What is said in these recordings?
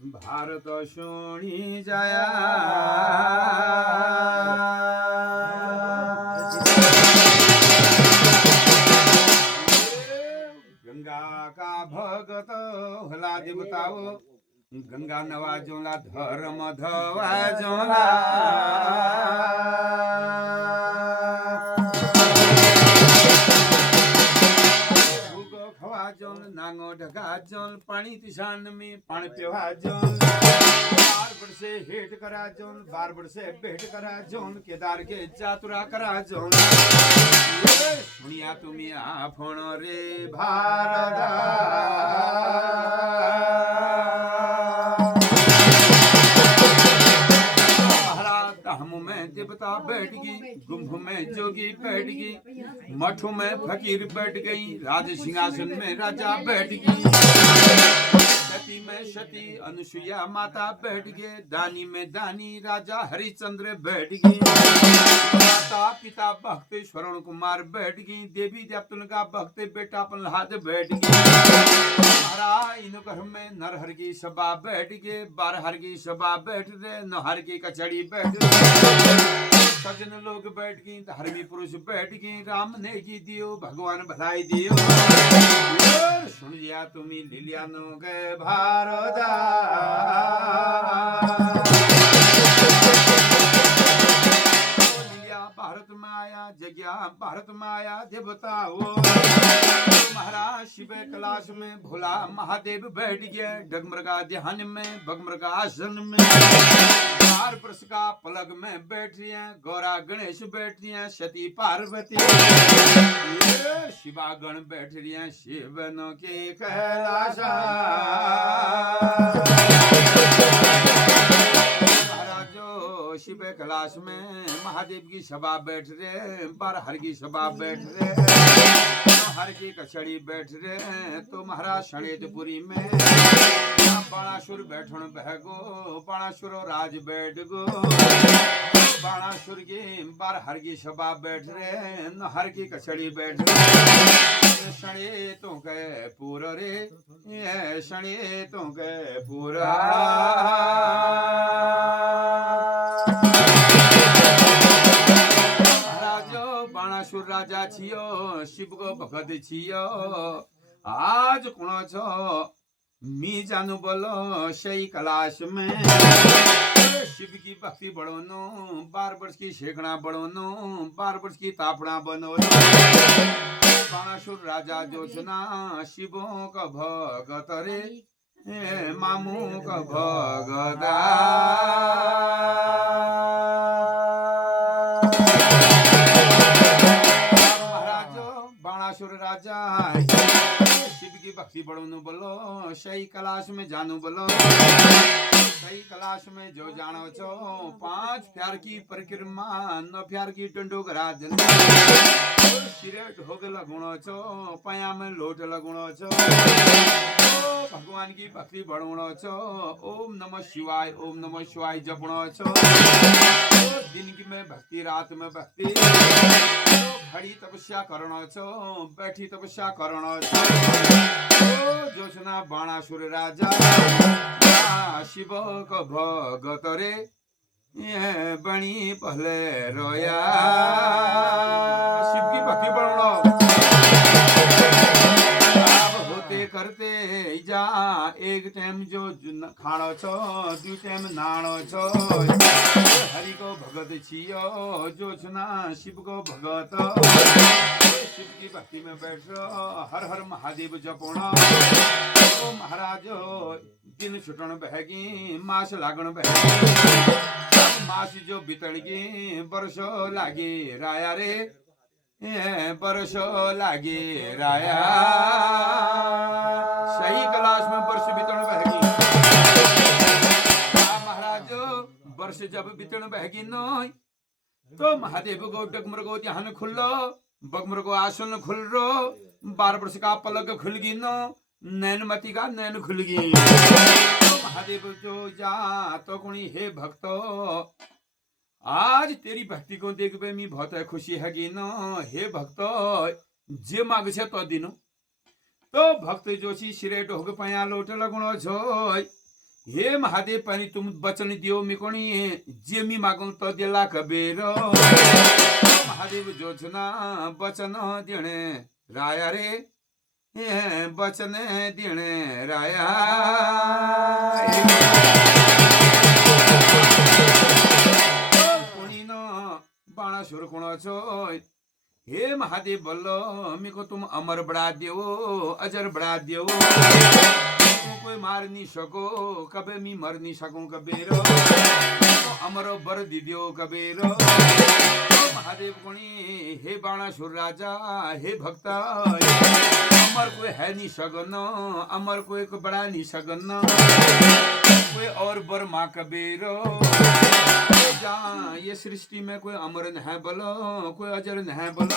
भारत शुणी जाया गंगा का भगत होला देवताओ गंगा नवाजोला धर्म धवाजोला जोन नांगो ढगा जोन पानी तिशान में पानी प्योहा जोन बार बड़ से हेट करा जोन बार बड़ से भेट करा जोन केदार के जातुरा करा जोन सुनिया तुम्हें आपण रे भारदा देवता बैठ गई गुम्भ में जोगी बैठ गई मठों में फकीर बैठ गई राज सिंहासन में राजा बैठ गई सती में सती अनुसुईया माता बैठ गए दानी में दानी राजा हरिश्चंद्र बैठ गई माता पिता भक्त स्वर्ण कुमार बैठ गई देवी देवतन का भक्त बेटा प्रहलाद बैठ गई महाराज इन घर में नरहर की सभा बैठ गए बारहर की सभा बैठ गए नहर की कचड़ी बैठ गए सजन लोग बैठ गई धर्मी पुरुष बैठ गई राम ने की दियो भगवान बधाई दियो सुन लिया तुम्हें लिलिया नो गए भारदा भारत में आया जग्या भारत में आया देवताओ महाराज शिव कैलाश में भोला महादेव बैठ गया डगमरगा ध्यान में बगमरगा आसन में चार वर्ष का पलग में बैठ रही हैं गौरा गणेश बैठ रही हैं सती पार्वती शिवा गण बैठ रही हैं शिवन के कैलाश शिव कैलाश में महादेव की सभा बैठ रहे बारहर की सभा बैठ रहे हर की कचड़ी बैठ रहे तो महाराज शणेतपुरी में बाणासुर बैठन बहगो बाणासुर राज बैठ गो बाणासुर की बारहर की सभा बैठ रहे नहर की कचड़ी बैठ रहे शणे तो गए पूर रे शणे तो गए पूरा बाणासुर राजा छियो शिव को भगत छियो आज कोण छो मी जानू बोलो सही कैलाश में शिव की भक्ति बढ़ोनो 12 वर्ष की शेखना बढ़ोनो 12 वर्ष की तापना बनो बाणासुर राजा जोशना शिवों का भगत रे मामू का भगता बाणासुर राजा शिव की भक्ति बढ़ोनु बोलो सही कैलाश में जानू बोलो सही कैलाश में जो जानो छो 5 प्यार की परिक्रमा 9 प्यार की टंडोक राजन सिरे ढोग लगुणो छो पया में लोट लगुणो छो भगवान की भक्ति बढ़ोनो छो ओम नमः शिवाय जपणो छो दिन की में भक्ति रात में भक्ति खड़ी तपस्या करणो छो बैठी तपस्या करणो छो जोशना बाणासुर राजा शिव को भगत रे ये बणी पहले रोया शिव की भक्ति बढ़ो होते करते जा एक टाइम जो खाणो छो दू टाइम नाणो छो हरि को भगत छियो जोशना शिव को भगत शिव की भक्ति में बैठो हर हर महादेव जपोणो महाराज दिन छुटन बहगी मास लागण बहगी मास जो बितड़गी बरसो लागे राया रे बरसो लागे राया सही कैलाश में वर्ष बितण बहगी महाराज वर्ष जब बितण बहगी नो तो महादेव को डगमरगो ध्यान खुल्लो बगमरगो आसन खुल रो 12 वर्ष का पलक खुल गी नो नैनमती का नैन खुल गई तो महादेव जो जा तो कुणी हे भक्तो आज तेरी भक्ति को देख बे मी बहुत खुशी है कि नो हे भक्तो जे माग छे तो दिनो तो भक्त जोशी सिरे ढोग पया लोट लगुणो छोय हे महादेव पानी तुम वचन दियो मी कोणी जे मी मागून तो दिला कबीर महादेव जोजना वचन देणे राया रे हे वचन देणे राया कोणी न बाणासुर कोणाचो हे महादेव बोलो मी को तुम अमर बढ़ा देवो अजर बढ़ा देवो कोई मार नहीं सको कबे मी मर नहीं सकूं कबीरो अमरो बर दिदियो कबीरो महादेव गुणी हे बाणासुर राजा हे भक्त अमर कोई है नहीं सगन अमर कोई को बड़ा नहीं सगन कोई और बर माँ कबीरो ये सृष्टि में कोई अमर न है बोलो कोई अजर न है बोलो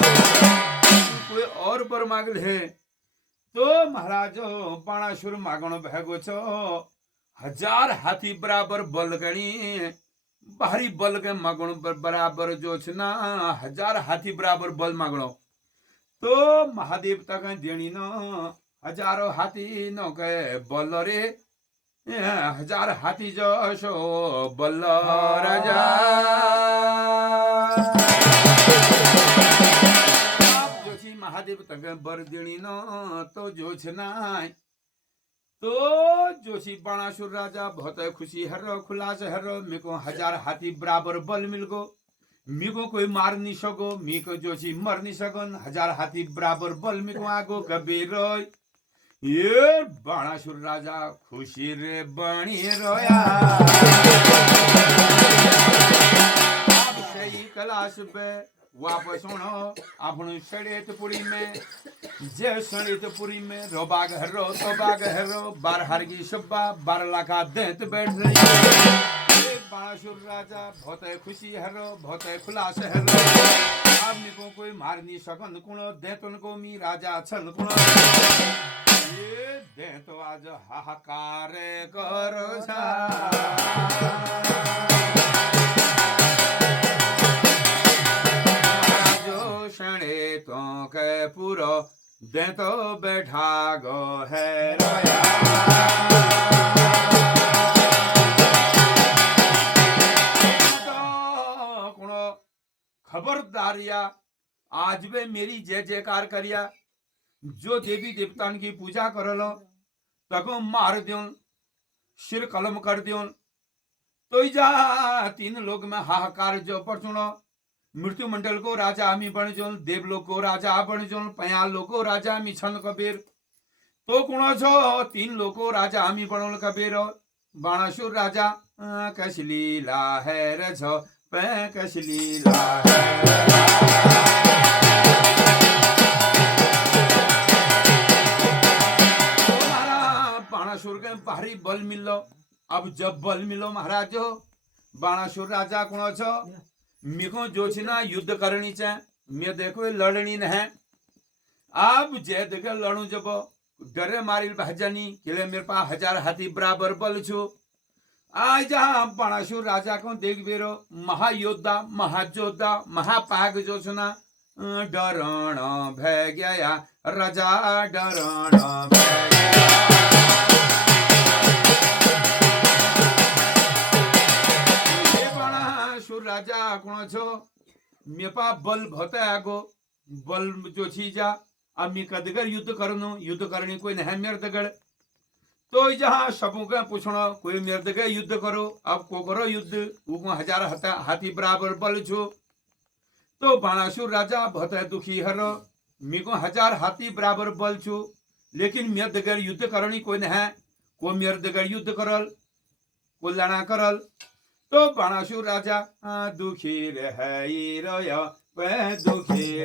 कोई और बर मांग है तो महाराज बाणासुर मागणो भैगो छो 1000 हाथी बराबर बल गणी भारी बल के मागणो बराबर जो छ ना 1000 हाथी बराबर बल मागणो तो महादेव तक देणी न 1000 हाथी न के बल रे 1000 हाथी जो सो बल राजा महादेव तक बर देणी न तो जोछ नाय तो जोशी बाणासुर राजा बहुत खुशी हरो खुलास हरो मी को 1000 हाथी बराबर बल मिल गो मी को कोई मार नहीं सको मी को जोशी मर नहीं सकन 1000 हाथी बराबर बल मी को आगो कबीर ये बाणासुर राजा खुशी रे बणी रोया अब सही कलाश पे वापस होनो आपण सड़ेतपुरी में जे सड़ेतपुरी में रोबाग हरो तो बाग हरो 12 हरगी सुब्बा 12 लाखा देत बैठ रही बाणासुर राजा बहुत खुशी हरो बहुत खुलास हरो अब को कोई मार नहीं सकन कुणो देतन को मी राजा छन कुणो ये दे तो आज हाहाकार करो छा शणे तो के पूरो दे तो बैठा गो है रोया तो कुणो खबरदारिया आज वे मेरी जय जयकार करिया जो देवी देवतान की पूजा करलो तको मार दियोन सिर कलम कर दियोन तो जा 3 लोग में हाहाकार जो परचुनो मृत्यु मंडल को राजा आमी बन जोन देवलोक को राजा बन जोन पयाल लोक को राजा आमी छन कबीर तो कुणो छो 3 लोको राजा आमी बनोल कबीर बाणासुर राजा कसलीला है रे छो पे कसलीला है बाणासुर के भारी बल मिलो अब जब बल मिलो महाराज बाणासुर राजा कुणो छो मिको जो ना युद्ध करनी चाहे मैं देखो लड़नी न है अब जय देखे लड़ू जब डरे मारी भाजानी किले मेरे पास 1000 हाथी बराबर बल छो आज बाणासुर राजा को देख बेरो महायोद्धा महाजोद्धा महापाग जो सुना डरण भय गया राजा डरण भय गया राजा कोण छो मेपा बल भता आगो बल जो छी जा अब मी कदगर युद्ध करनो युद्ध करनी कोई नहीं मेर दगड़ तो जहाँ सबों का पूछना कोई मेर दगड़ युद्ध करो अब को करो युद्ध वो 1000 हाथी बराबर बल छो तो बाणासुर राजा भता दुखी हरो मी को 1000 हाथी बराबर बल छो लेकिन मेर दगड़ युद्ध करनी कोई नहीं को मेर दगड़ युद्ध करल को लड़ा करल तो बाणासुर राजा दुखी रहे रोया पे दुखी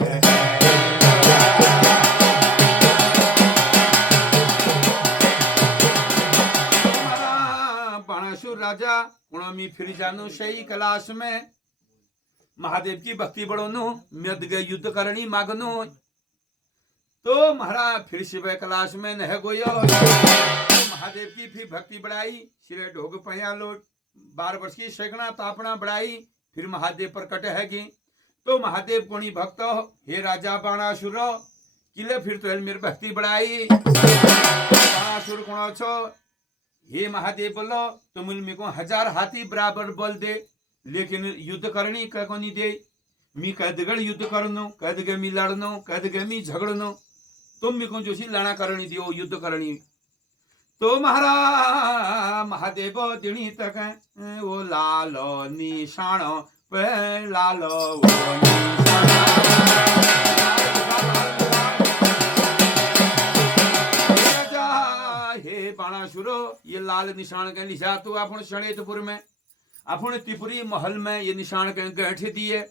बाणासुर राजा उनमी फिर जानू सही कलाश में महादेव की भक्ति बढ़ोनु मद गए युद्ध करनी मागनो तो महाराज फिर शिव कलाश में नह गोयो महादेव की फिर भक्ति बढ़ाई सिरे ढोग पया लोट 12 वर्ष की सैकड़ा तापना बढ़ाई फिर महादेव प्रकट है कि तो महादेव कोणी भक्त हे राजा बाणासुर किले फिर तो मेरी भक्ति बढ़ाई बाणासुर कोण छो हे महादेव बोलो तुम मेरे को 1000 हाथी बराबर बोल दे, लेकिन युद्ध करनी को नहीं दे। मी कदगड़ युद्ध करनो, कदगे मी लड़नो, कदगे मी झगड़नो, तुम मेरे को जो सी लड़ा करनी दियो, युद्ध करनी। तो महादेव दिनी तक वो लालो निशानो पे लालो वो हे बाणासुरो, ये लाल निशान के लिखा तो अपन शणेतपुर में, अपन त्रिपुरी महल में ये निशान के गैठे दिए।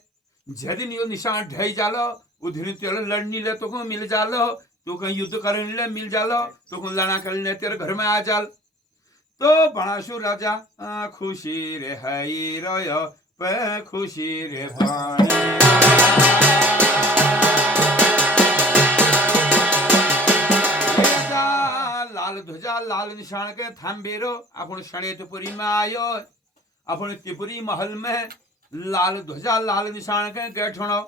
जदिन यो निशान ढाई जालो, उधर तेल लड़नी ले तो को मिल जालो, तो कहीं युद्ध करने ले मिल जालो, तो कहीं लड़ा करने तेरे घर में आ जाल। तो बाणासुर राजा खुशी रे हई रोयो पे खुशी रे भाई। लाल ध्वजा लाल निशान के थाम्बेरो अपन शणेतपुरी में आयो। अपन त्रिपुरी महल में लाल ध्वजा लाल निशान के गैठणो।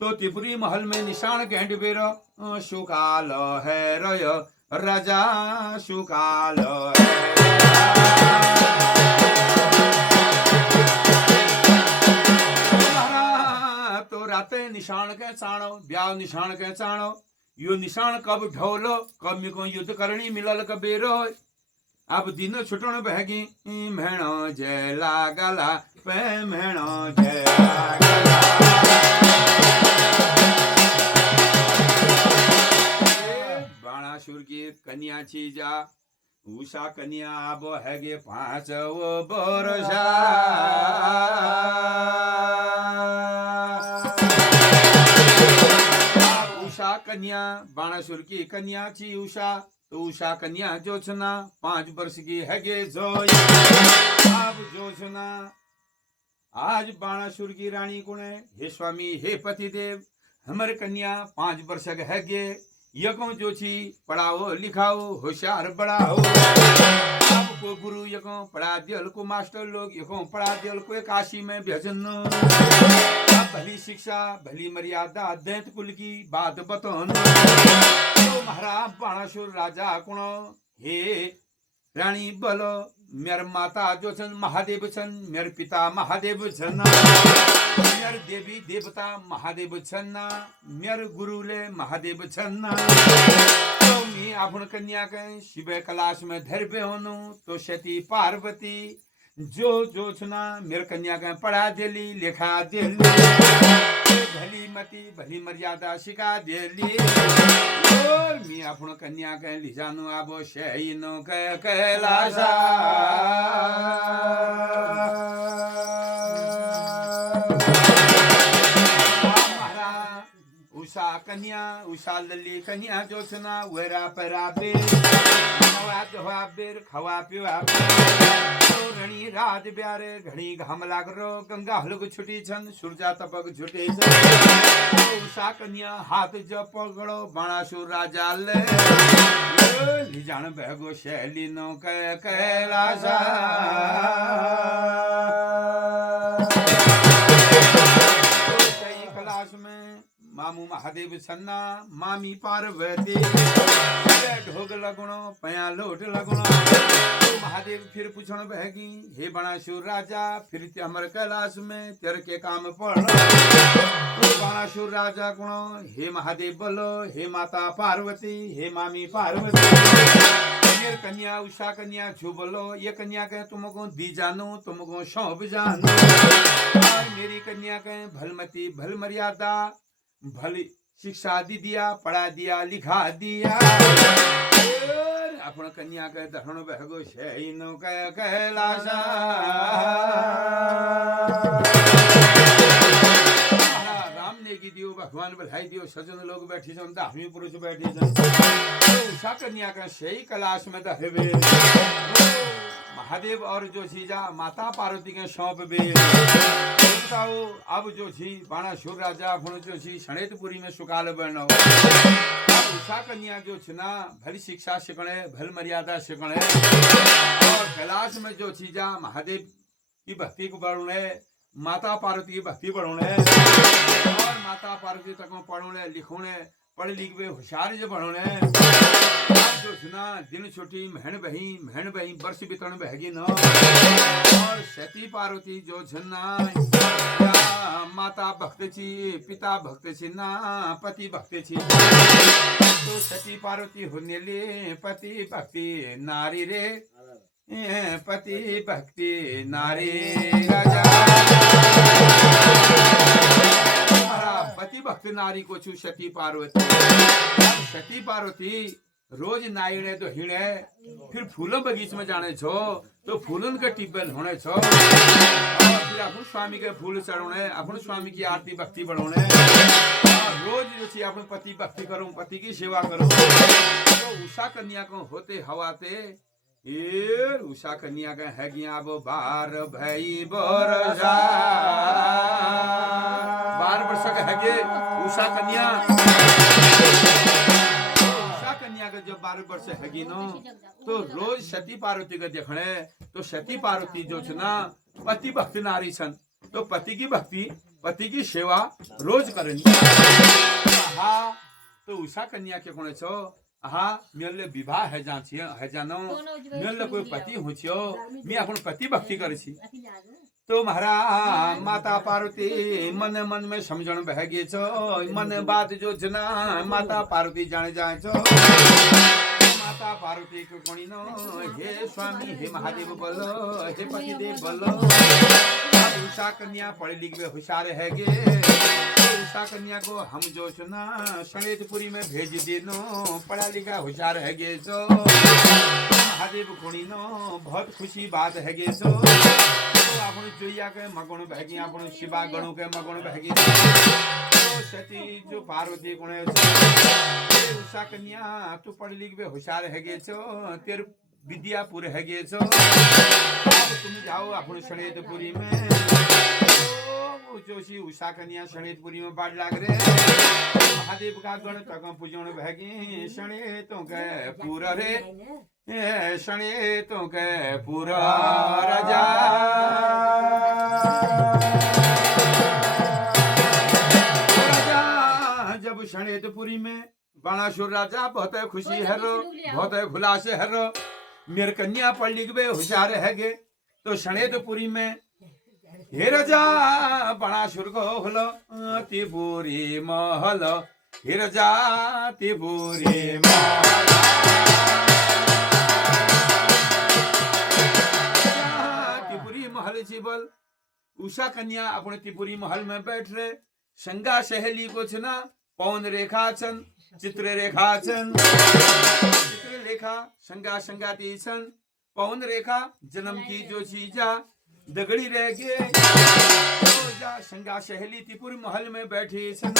तो त्रिपुरी महल में निशान गेंट बेरो सुकाल है रोयो राजा सुकाल तो राते निशान के चाणो, ब्याह निशान के चाणो। यो निशान कब ढोलो, कब मी को युद्ध करनी मिलल कबेरो। अब दिन छुटण बहगी मेणो जय लागला पे मेणो जय बाणासुर की कन्या छीजा उषा कन्या अब हैगे 5 बरसा। उषा कन्या बाणासुर की कन्या छी उषा। तो उषा कन्या जोशना 5 वर्ष की हैगे जोय। अब जोशना आज बाणासुर की रानी कुणे, हे स्वामी हे पतिदेव, हमारे कन्या 5 वर्ष के हैगे, यको जो छी पढ़ाओ लिखाओ होशियार बढ़ाओ। अब को गुरु यको पढ़ा दियल को मास्टर लोग यको पढ़ा दियल को काशी में भजन। भली शिक्षा भली मर्यादा दैत कुल की बात बतौन। तो महाराज बाणासुर राजा कुणो, हे रानी बोलो मेर माता जो छन महादेव छन, मेर पिता महादेव छन, मेर देवी देवता महादेव छन, मेर गुरुले महादेव छन। तो मी आपण कन्या के शिव कैलाश में धरबे होनु। तो सती पार्वती जो छना मेर कन्या के पढ़ा देली लिखा देली, भली मती भली मर्यादा सिखा देली। और मी आपण कन्या के ली जानू आबो शहीनो के कैलाशा। उषा कन्या उषा लली कन्या जोशना वेरा पराबे बेर खवा पिवा। तो रणी रात ब्यारे घड़ी घाम लागरो, गंगा हलक छुटी छन सूरजा तपक झुटे छन। तो उषा कन्या हाथ जप पकड़ो बाणासुर राजा ले जान बहगो शैली नो कैलाशा। कैलाश में मामू महादेव छन्ना मामी पार्वती ढोग लगुणो पया लोट लगुणो। तो महादेव फिर पूछण बहगी, हे बाणासुर राजा फिर हमारे कैलाश में तेरे के काम पड़। तो बाणासुर राजा गुणो, हे महादेव बोलो, हे माता पार्वती हे मामी पार्वती मेर कन्या उषा कन्या छू बोलो, ये कन्या के तुमको दी जानू तुमको सौंप जानू। मेरी कन्या के भलमती भल मर्यादा भली शिक्षा दी दिया पढ़ा दिया लिखा दिया। अपन कन्या के दहन बहगो शहीनो कैलाशा। राम ने की दियो भगवान बधाई दियो सजन लोग बैठी सन धार्मिक पुरुष बैठे सन। उषा कन्या का सही कैलाश में दहबे महादेव और जो चीजा माता पार्वती के सौंप बे। अब जो छी बाणासुर राजा अपन जो छी शणेतपुरी में सुकाल बनो। उषा कन्या जो छना भली शिक्षा सिखणे भल मर्यादा सिखणे और कैलाश में जो चीजा महादेव की भक्ति को बढ़ने माता पार्वती की भक्ति बढ़ने और माता पार्वती तक पढ़ने लिखने पढ़ लिख होशियार जो बढ़ने। जो सुना दिन छोटी महन बही वर्ष बितण बहगी न और सती पार्वती जो झन्ना माता भक्त छी पिता भक्त छी ना पति भक्त छी तो सती पार्वती होने ले पति भक्ति नारी रे पति भक्ति नारी राजा पति भक्त नारी को छू सती पार्वती रोज नाइणे तो हिणे फिर फूलों बगीच में जाने छो तो फूलन के टिब्बल होने छो और फिर अपन स्वामी के फूल चढ़ोने अपन स्वामी की आरती भक्ति बढ़ोने रोज जो छी अपन पति भक्ति करूं पति की सेवा करूं तो उषा कन्या को होते हवाते ये उषा कन्या का है गया वो बार भई बरसा 12 वर्ष का है के उषा कन्या का जब 12 वर्ष हैगी नो तो रोज सती पार्वती का देखने तो सती पार्वती जो ना पति भक्ति नारी छन तो पति की भक्ति पति की सेवा रोज करनी तो उषा कन्या के कोने छो मेरे विवाह है जानो मेरे कोई पति हो छियो मैं अपन पति भक्ति करे छी तो महाराज माता पार्वती मन मन में समझण बहगे छो मन बात जो जना माता पार्वती जाने जाए छो माता पार्वती को कोणी नो हे स्वामी हे महादेव बोलो हे पति देव बोलो उषा कन्या पढ़े लिखे होशियार है गे उषा कन्या को हम जो सुना शनेतपुरी में भेज देनो पढ़ा लिखा होशियार है गे जो महादेव कोणी नो बहुत खुशी बात है गे जो आपण जोइया के मगण बहगी आपण शिवा गणों के मगण बहगी तो सती जो पार्वती कोणे उषा कन्या तू पढ़ लिख बे होशियार है गे छो तेर विद्यापुर है गे छो तुम जाओ आपण शनेतपुरी में तो जोशी उषा कन्या शनेतपुरी में बाढ़ लाग रे महादेव का गण तक पूजन बहगी शनेतों के पूरा रे शनेतों के पूरा राजा जब शनेतपुरी में बाणासुर राजा बहुत खुशी है रो बहुत खुलासे है रो मेरे कन्या पढ़ लिख बे होशियार है गे तो शनेतपुरी में हे राजा बाणासुर को हलो त्रिपुरी महल हे राजा त्रिपुरी महल त्रिपुरी महल जीवल उषा कन्या अपने त्रिपुरी महल में बैठ रहे संगा सहेली को छना पवन रेखा छन चित्र रेखा छन चित्र रेखा संगा संगाती छन पवन रेखा जन्म की जो चीजा दगड़ी रह गए जा संगा सहेली त्रिपुर महल में बैठी छन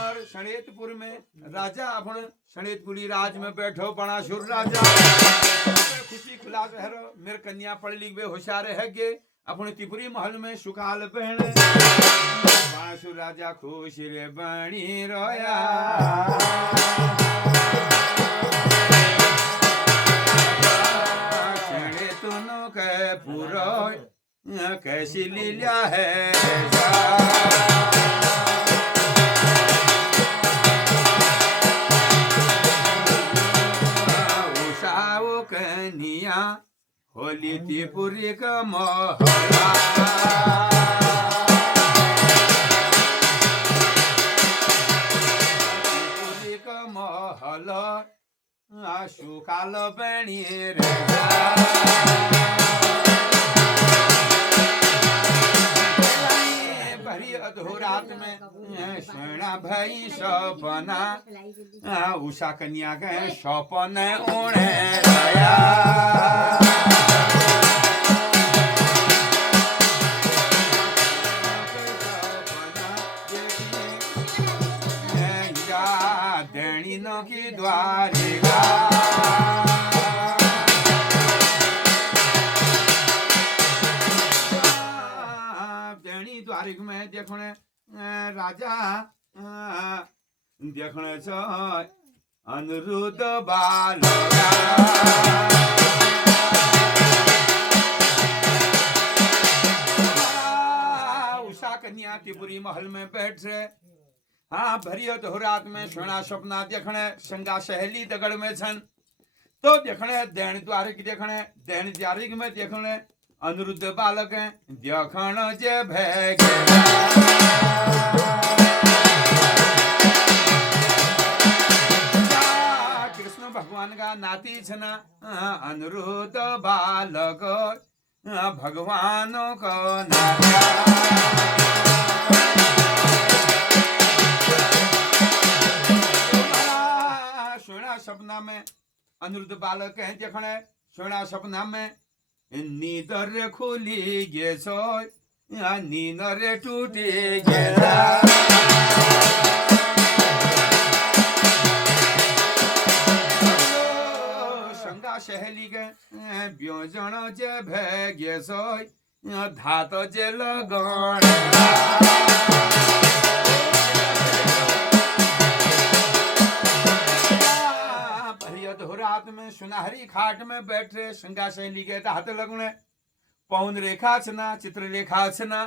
और शनेतपुर में राजा अपन शनेतपुरी राज में बैठो बाणासुर राजा खुशी खुलास है मेरे कन्या पढ़ लिख बे होशियार है गे अपने त्रिपुरी महल में सुकाल बहन बाणासुर राजा खुश रे बणी रोया शनेतुनो के पूरो कैसी लीला है उषा वो कन्या होली त्रिपुरी का महला त्रिपुरी का महला सुकाल बनी रे भरी अधोरात में सोना भई सपना उषा कन्या के सपन ओढ़े रया देणीनों की द्वारिका देणी द्वारिक में देखने राजा देखने छो अनुरुद्ध बालका उषा कन्या त्रिपुरी महल में बैठ रहे हाँ भरियो तो रात में सोना सपना देखने संगा सहेली दगड़ में छन तो देखने दैन द्वारिक देखने दैन द्वारिक में देखने अनुरुद्ध बालक है देखण जे भैग कृष्ण भगवान का नाती छना अनुरुद्ध बालक भगवान को नाता सपना में अनुरुद्ध बालक है देखने सोना सपना में नींदर खुली गे सो नींदर टूटी गे संगा सहेली के ब्योजन जे भे गे सो धात जे लगन रात में सुनहरी खाट में बैठे संगा सहेली के हाथ लगने पौन रेखा छना चित्र रेखा छना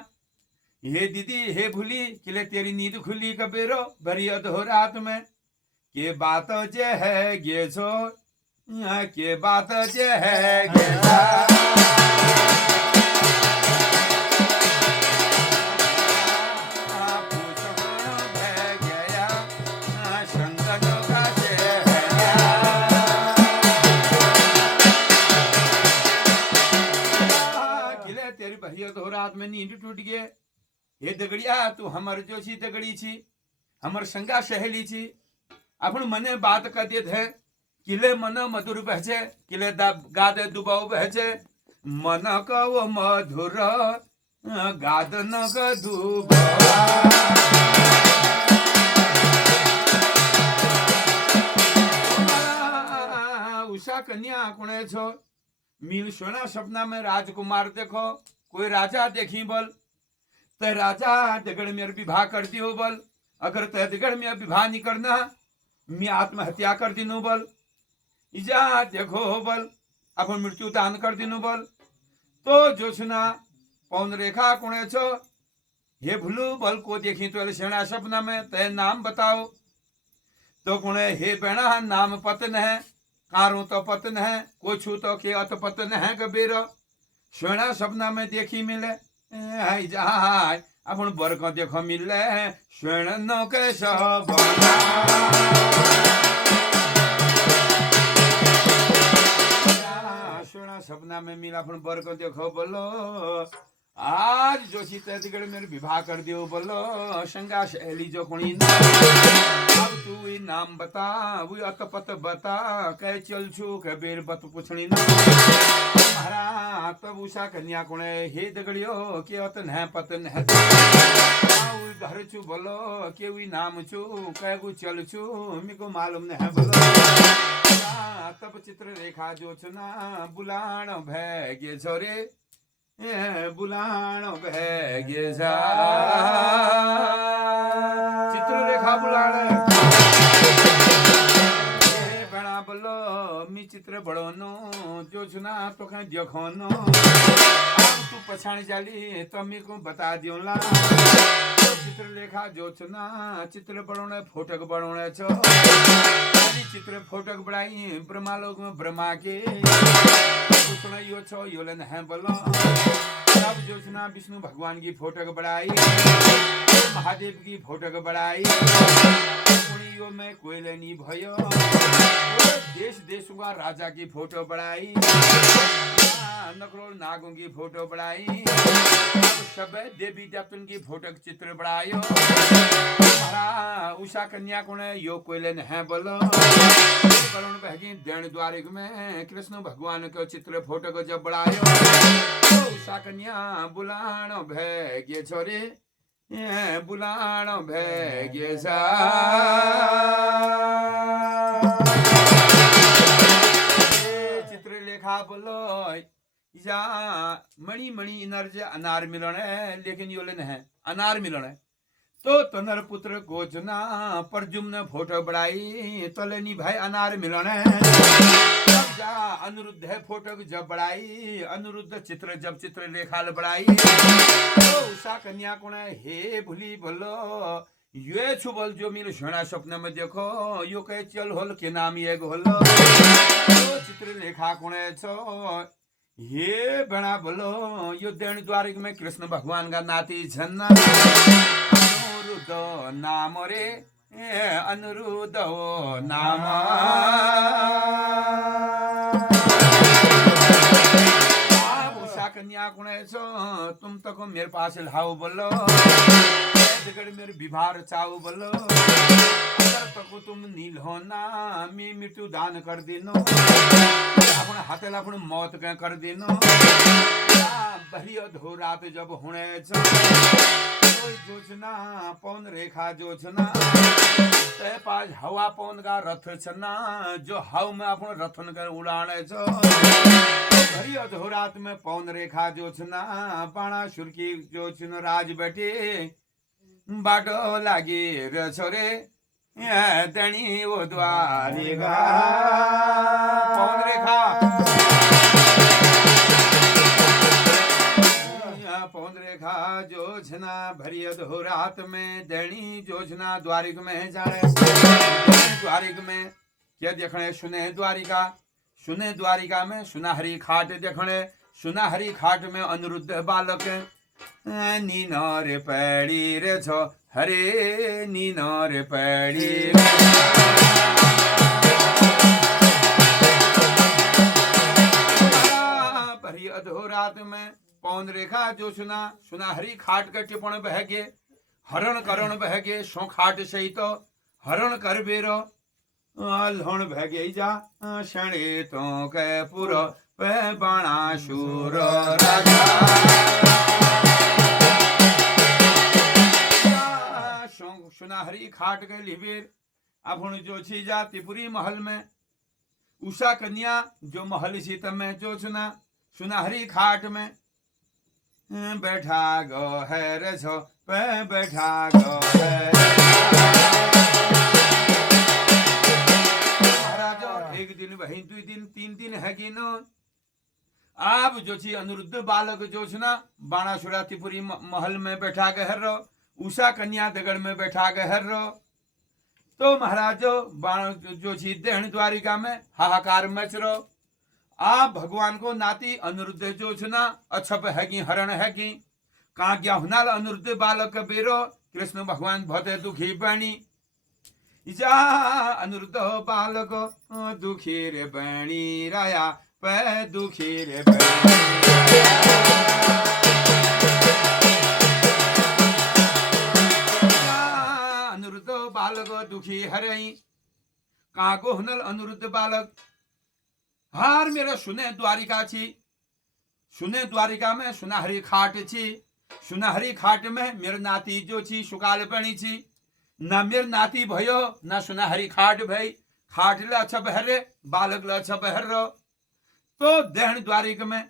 हे दीदी हे भूली किले तेरी नींद खुली कबेरो भरी अधो रात में के बात जे है गे छो के बात जे है गे तो रात में नींद टूट गए हे दगड़िया तू हमर जो छी दगड़ी छी हमर संगा सहेली छी अपन मने बात कर देत है किले मन मधुर बहचे किले गाद दुबाव बहचे मन का वो मधुर गाद न का दुबाव उषा कन्या कोने छो मिल सोना सपना में राजकुमार देखो कोई राजा देखी बोल ते राजा दगड़ में विवाह कर दियो बोल अगर ते दगड़ में विवाह नहीं करना मैं आत्महत्या कर दिनू बोल इजा देखो बोल अपन मृत्यु दान कर दिनू बोल तो जोशना पौन रेखा कोने छो हे भूलू बोल को देखी तो सेना सपना में ते नाम बताओ तो कोने हे बेना नाम पतन है कारू तो पतन है कोछू तो के अत पतन है कबीर सोना सपना में देखी मिले अपन बर को देखो मिले स्वर्ण नो के सब सोना सपना में मिला अपन बर को देखो बोलो आज जो सीतागढ़ मेरे विवाह कर दियो बोलो संगा सहेली जो कोनी अब तू ही नाम बता वो अतपत बता कह चल छू कबीर बत पूछनी ना महारा तब उषा कन्या कोने हे दगड़ियो के अतन है पतन है घर छू बोलो के हुई नाम छू कह गु चल छू मिको मालूम न है बोलो तब चित्र रेखा जो छना बुलाण भय गे छोरे बुलाण भैगे जा चित्र रेखा बुलाण बड़ा बोलो मी चित्र बड़ो नो जो छुना तो कहीं देखो नो तू पछाण जाली तो मी को बता दियो ला चित्र रेखा जो छुना चित्र बड़ोने फोटक बड़ोने छो चित्र फोटक बड़ाई ब्रह्मा लोग में ब्रह्मा के सुना यो छो योलन है बोलो तब जोशना विष्णु भगवान की फोटो बढ़ाई महादेव की फोटो बढ़ाई पुणियों में कोई लेनी भयो देश देशों का राजा की फोटो बढ़ाई नकरों नागों की फोटो बढ़ाई सब देवी देवतन की फोटो चित्र बढ़ायो उषा कन्या को यो कोई लेन है बोलो करुण बहगी दैन द्वारिक में कृष्ण भगवान को चित्र फोटो को जब बढ़ायो उषा कन्या बुलाण भैगे छोरे बुलाण भैगे सा चित्र लेखा बोलो या मणि मणि इनर्ज अनार मिलन है लेकिन यो लेन है अनार मिलन है तो तनर पुत्र गोजना परजुम्न फोटो बढ़ाई तो लेनी भाई अनार मिलन है अनुरुद्ध है फोटो जब बढ़ाई अनुरुद्ध चित्र जब चित्र लेखाल बढ़ाई तो उषा कन्या को हे भूली बोलो ये छु बोल जो मेरे शोना स्वप्न में देखो यो कहे चल होल के नाम ये होल यो चित्र लेखा कोणे छो ये बना बोलो यो देण द्वारिक में कृष्ण भगवान का नाती छन्ना अनुरुद्ध नाम रे अनुरुद्ध नाम कन्या कुणे छो तुम तक मेरे पास लाओ बोलो मेरे विभार चाओ बोलो अगर तको तुम नील हो ना मी मृत्यु दान कर देनो अपन हाथेला अपन मौत के कर देनो बड़ी अधो रात जब होने छो कोई जोजना पौन रेखा जोजना ते पास हवा पौन का रथ छना जो हव में अपन रथन कर उड़ाने छो भरी अधोरात में पौन रेखा जोछना बाणासुर की जोछन राज बैठे बाटो लागे रे छोरे दणी वो द्वारिका पौन रेखा पौन रेखा जोछना भरी अधोरात में दणी जोछना द्वारिक में जाने द्वारिक में क्या देखने सुने द्वारिका सुने द्वारिका में सुनाहरी खाट देखने सुनाहरी खाट में अनुरुद्ध बालक नीनो रे पैड़ी रे छो हरे नीनो रे पैड़ी भरी अधोरात में पौन रेखा जो सुनाहरी खाट के टिपण बहगे हरण करण बहगे सो खाट सहित हरण कर बेरो लहण भगे जा शणे तो के पुरो पे बाणासुर राजा सुनाहरी खाट के लिबेर अपन जो छी जा त्रिपुरी महल में उषा कन्या जो महल सीत में जो सुनाहरी खाट में बैठा गो है रे छो पे बैठा गो है एक दिन वही 2 दिन 3 दिन है कि नो आप जो छी अनुरुद्ध बालक जो छना बाणासुरा त्रिपुरी महल में बैठा के हर रो उषा कन्या दगड़ में बैठा के हर रो तो महाराज बाण जो छी देहन द्वारिका में हाहाकार मच रो आप भगवान को नाती अनुरुद्ध जो छना अछप है कि हरण है कि कहा गया हुनाल अनुरुद्ध बालक बेरो कृष्ण भगवान बहुत दुखी बनी इजा अनुरुद्ध बालक दुखी रे बणी राया पे दुखी रे अनुरुद्ध बालक दुखी हरई काको हुनल अनुरुद्ध बालक हार मेरा सुने द्वारिका छी सुने द्वारिका में सुनाहरी खाट छी सुनाहरी खाट में मेरे नाती जो छी सुकाल बणी छी ना मेर नाती भयो ना सुनाहरी खाट भई खाट ल अच्छा बहरे बालक ल अच्छा बहर रो तो देहन द्वारिक में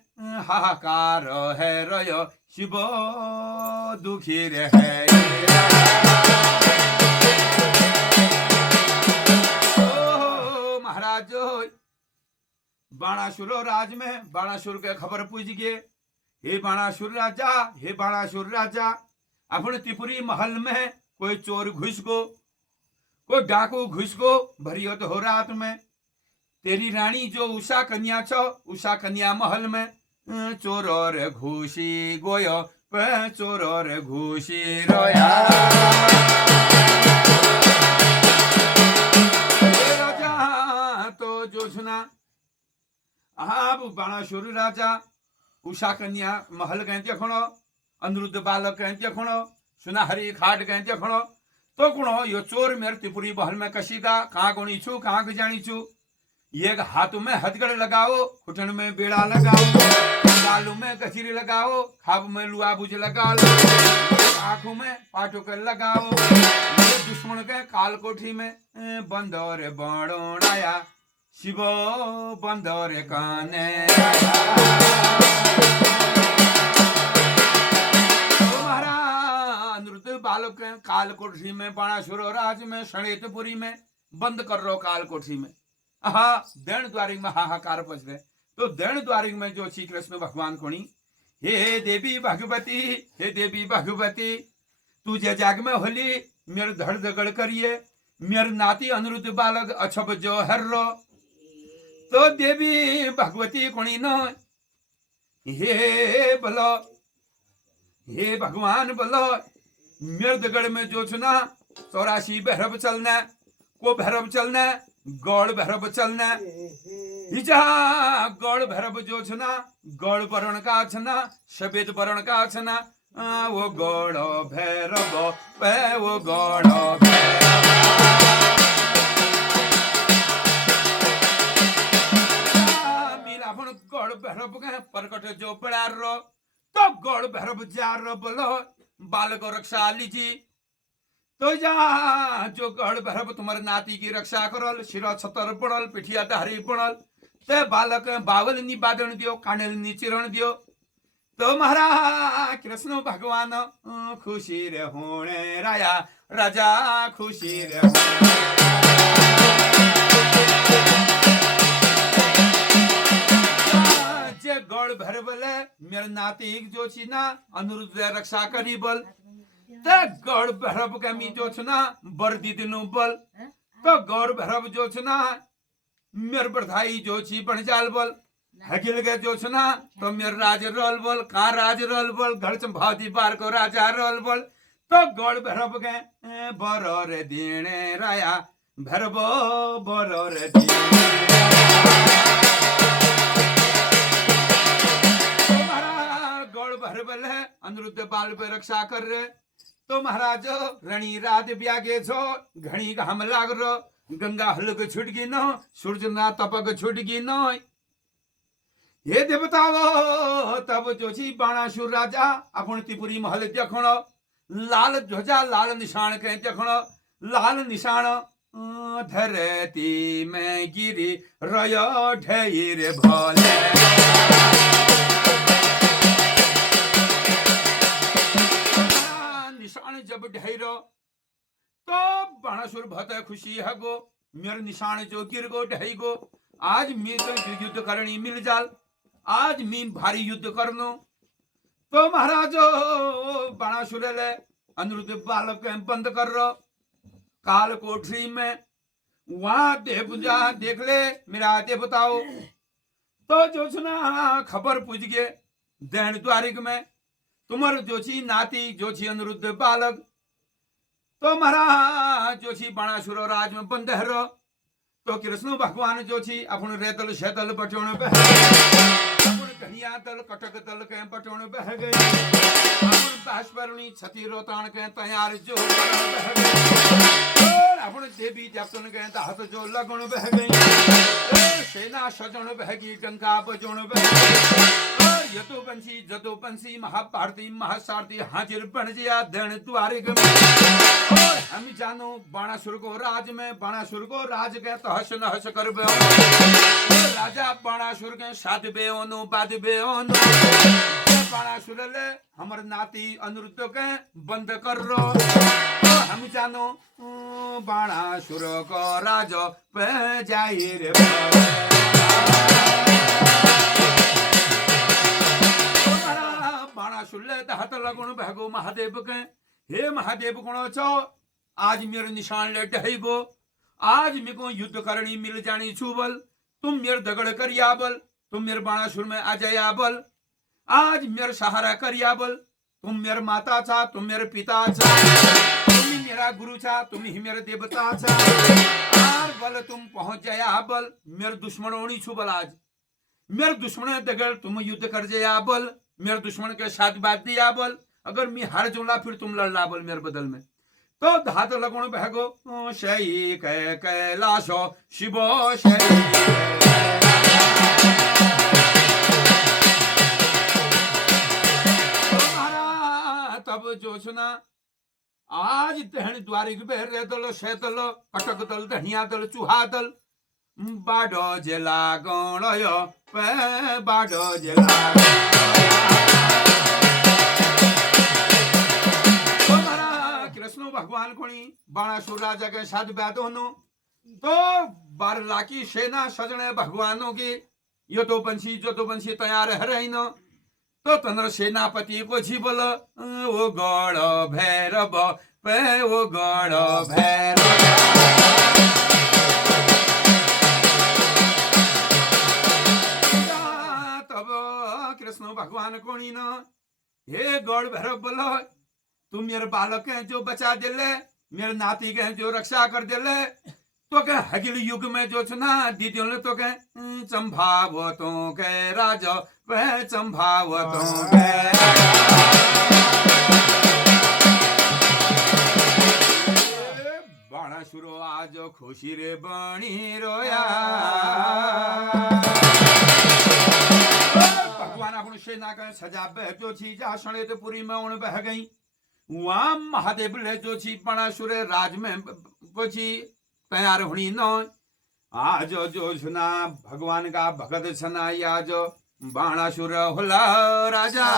हाहाकार है रयो शिव दुखी रे है ओ महाराज बाणासुर राज में बाणासुर के खबर पूछ गए हे बाणासुर राजा अपने त्रिपुरी महल में कोई चोर घुस को कोई डाकू घुस को भरियत हो रात में तेरी रानी जो उषा कन्या छो उषा कन्या महल में चोर और घुसी गोयो पे चोर और घुसी रोया राजा तो जो सुना आप बाणासुर राजा उषा कन्या महल गए देखो अनुरुद्ध बालक गए देखो सुनाहरी खाट गए देखो तो कुणो यो चोर मेरे त्रिपुरी महल में कशीगा कहाँ गुणी छू कहाँ जानी छू ये हाथों में हथगड़ लगाओ घुटन में बेड़ा लगाओ गालों में गठीरे लगाओ खाब में लुआ बुझ लगा लो आंखों में पाटो कर लगाओ दुश्मन के काल कोठी में बंदर बड़ोड़ाया शिवो बंदर काने बालक काल कोठरी में बाणासुर राज में शणेतपुरी में बंद कर रो काल कोठरी में देण द्वारिक में हाहाकार पच रहे तो देण द्वारिक में जो श्री कृष्ण भगवान कोणी हे देवी भगवती तुझे जाग में होली मेरे धड़ दगड़ करिए मेरे नाती अनुरुद्ध बालक अछब जो हर्रो तो देवी भगवती कोणी न हे बोलो हे भगवान बोलो मेरे दगड़ में जो चुना 84 भैरव चलना को भैरव चलना गौड़ भैरव चलना हिजा गौड़ भैरव जो छना गौड़ वर्ण का छना सफेद वर्ण का छना वो गौड़ भैरव पे वो गौड़ मिला अपन गौड़ भैरव के प्रकट जो बड़ा रो तो गौड़ भैरव जा रो बोलो बाल को रक्षा लीजी तो जा जो गढ़ भैरव तुम्हारे नाती की रक्षा करल शिरा छतर पड़ल पिठिया डहरी पड़ल ते बालक बावल नी बादन दियो कानेल नी चिरण दियो तो महाराज कृष्ण भगवान खुशी रे होने राया राजा खुशी रे जे गढ़ भैरव मेरे नाती जो छी ना अनुरुद्ध रक्षा करी बल ते गौड़ भैरव के मी जो छना बरदी दिनु बल तो गौड़ भैरव जो छना मेर बधाई जो छी बनजाल बल हगिल के जो छना तो मेर राज रोल बल का राज रोल बल घर चंभावती बार को राजा रोल बल तो गौड़ भैरव के बरो रे दीने राया भैरव बरो रे गौड़ भैरव अनुरुद्ध बाल पे रक्षा कर रहे तो महाराज रणी रात ब्यागे छो घणी घाम लाग रो गंगा हलक छुटगी न सूरज ना तपक छुटगी न हे देवताओ तब जोशी बाणासुर राजा अपन त्रिपुरी महल देखण लाल ध्वजा लाल निशान के देखण लाल निशान धरती में गिरी रयो ढेर भले निशान जब ढेरो तो बाणासुर भत खुशी है गो मेरे निशान जो गिर गो ढही गो आज मी तो युद्ध करनी मिल जाल आज मी भारी युद्ध करनो तो महाराज बाणासुर ले अनुरुद्ध बालक बंद कर रो काल कोठरी में वहां देवजा देख ले मेरा देवताओ तो जो सुना खबर पूछ गए दैन द्वारिक में तुम्हारे जोशी नाती जोशी अनुरुद्ध बालक तो महाराज जोशी बाणासुर राज में बंद है तो कृष्ण भगवान जोशी अपन रेतल शेतल बटोण बह अपन घनिया तल कटक तल के बटोण बह गए अपन बाष्परणी छती रोतान के तैयार जो बह गए और अपन देवी देवतन के हाथ जो लगन बह गई सेना सजन बह गई डंका बजोण बह यदुवंशी जदुवंशी महाभारती महासारथी हाजिर बन गया दैन द्वारिक में और हम जानो बाणासुर को राज में बाणासुर को राज के तहस नहस कर राजा बाणासुर के साथ बेओनु बाद बेओनु बाणासुर ले हमर नाती अनुरुद्ध के बंद कर रो तो हम जानो बाणासुर को राज पे जाई रे बाणासुर हाथ लगन भगो महादेव के हे महादेव गुण छो आज मेरे निशान ले ढहीगो आज मेरे को युद्ध करनी मिल जानी छुबल तुम मेरे दगड़ करिया बल तुम मेरे बाणासुर में आ जाया बल आज मेरे सहारा करिया बल तुम मेरे माता छा तुम मेरे पिता छा तुम ही मेरा गुरु छा तुम ही मेरे देवता छा आर बल तुम पहुंच जाया बल मेरे दुश्मन होनी छुबल आज मेरे दुश्मन दगड़ तुम युद्ध कर जाया बल मेरे दुश्मन के साथ बात दिया बोल अगर मैं हार जोला फिर तुम लड़ला बोल मेरे बदल में तो धात लगुण बहगो शई कैलाशो शिवो शई तब जो सुना आज दहन द्वारिक बहर रहे दल शेतल कटक दल दहिया दल चूहा दल बाडो जेला गणय पे बाडो जेला कृष्ण भगवान कोणी बाणासुर राजा के साथ बैठोनो तो 12 लाखी सेना सजने भगवानों की यो तो पंछी जो तो पंछी तैयार है रही न तो तनर सेनापति को छी बोलो वो गौड़ भैरव पे वो गौड़ भैरव तब कृष्ण भगवान कोणी न हे गौड़ भैरव बोलो तुम मेरे बालक हैं जो बचा दिले मेरे नाती के जो रक्षा कर दिले तो कह हगिल युग में जो छना दीदियों ने तो कह चंभावतों के राजा वह चंभावतों के बाणासुरो आज खुशी रे बणी रोया भगवान अपन सेना का सजा बह जो छी जा सणे तो पूरी में उन बह गई वहां महादेव ले जो छी बाणासुर राज में पची तैयार होनी न आज जो सुना भगवान का भगत सना या जो बाणासुर होला राजा